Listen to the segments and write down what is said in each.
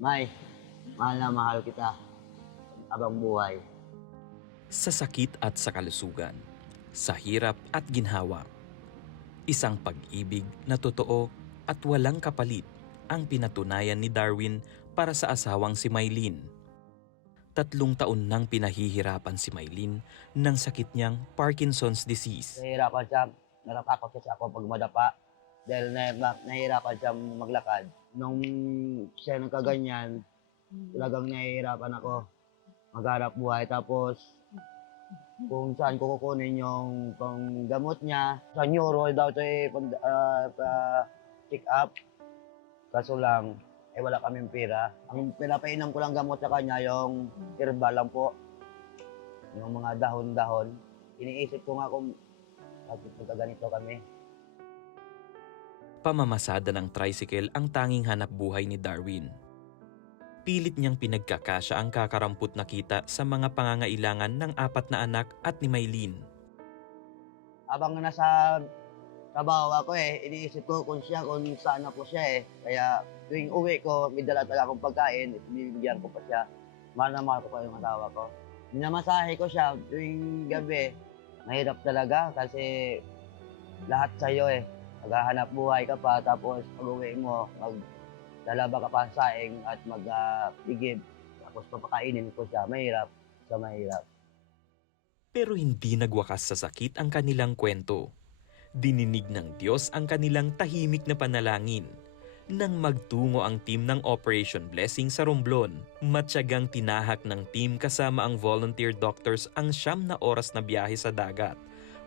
May, mahal na mahal kita habang buhay. Sa sakit at sa kalusugan, sa hirap at ginhawa, isang pag-ibig na totoo at walang kapalit ang pinatunayan ni Darwin para sa asawang si Maylene. 3 taon nang pinahihirapan si Maylene ng sakit niyang Parkinson's disease. Nahihirapan siya, natatakot siya ako pag madapa. Dahil nahihirapan siya maglakad. Nung siya nagkaganyan, talagang nahihirapan ako maghanap buhay. Tapos kung saan ko kukunin yung panggamot niya. Sa neuro daw ito check up. Kaso lang, wala kaming pera. Ang pinapainom ko lang gamot sa kanya, yung herbal lang po. Yung mga dahon-dahon. Iniisip ko nga kung bakit magkaganito kami. Pamamasada ng tricycle ang tanging hanap buhay ni Darwin. Pilit niyang pinagkakasya ang kakarampot na kita sa mga pangangailangan ng 4 na anak at ni Maylene. Habang nasa trabaho ako iniisip ko kung saan ako siya Kaya tuwing uwi ko, may dala talaga akong pagkain, binibigyan ko pa siya. Mahal na mahal ko pa yung asawa ko. Minamasahe ko siya tuwing gabi. Mahirap talaga kasi lahat sa'yo Maghahanap buhay ka pa, tapos pag-uwi mo, maglalaba ka pa ng saing at mag-igib. Tapos papakainin ko siya. Mahirap. Mahirap. Pero hindi nagwakas sa sakit ang kanilang kwento. Dininig ng Diyos ang kanilang tahimik na panalangin. Nang magtungo ang team ng Operation Blessing sa Romblon, matyagang tinahak ng team kasama ang volunteer doctors ang 9 na oras na biyahe sa dagat.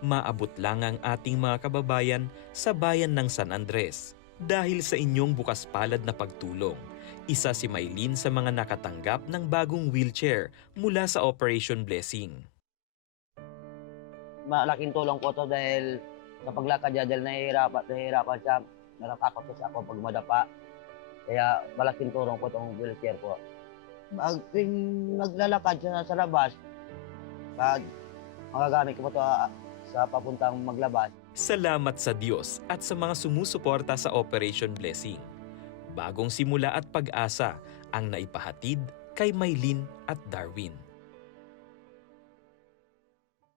Maabot lang ang ating mga kababayan sa bayan ng San Andres. Dahil sa inyong bukas palad na pagtulong, isa si Maylene sa mga nakatanggap ng bagong wheelchair mula sa Operation Blessing. Malaking tulong po to dahil sa paglakad niya, dahil nahihirapan siya, natatakot siya ako pag madapa. Kaya malaking tulong po itong wheelchair po. Pag naglalakad siya sa labas, pag magagamit ko po ito sa papuntang maglabas. Salamat sa Diyos at sa mga sumusuporta sa Operation Blessing. Bagong simula at pag-asa ang naipahatid kay Maylene at Darwin.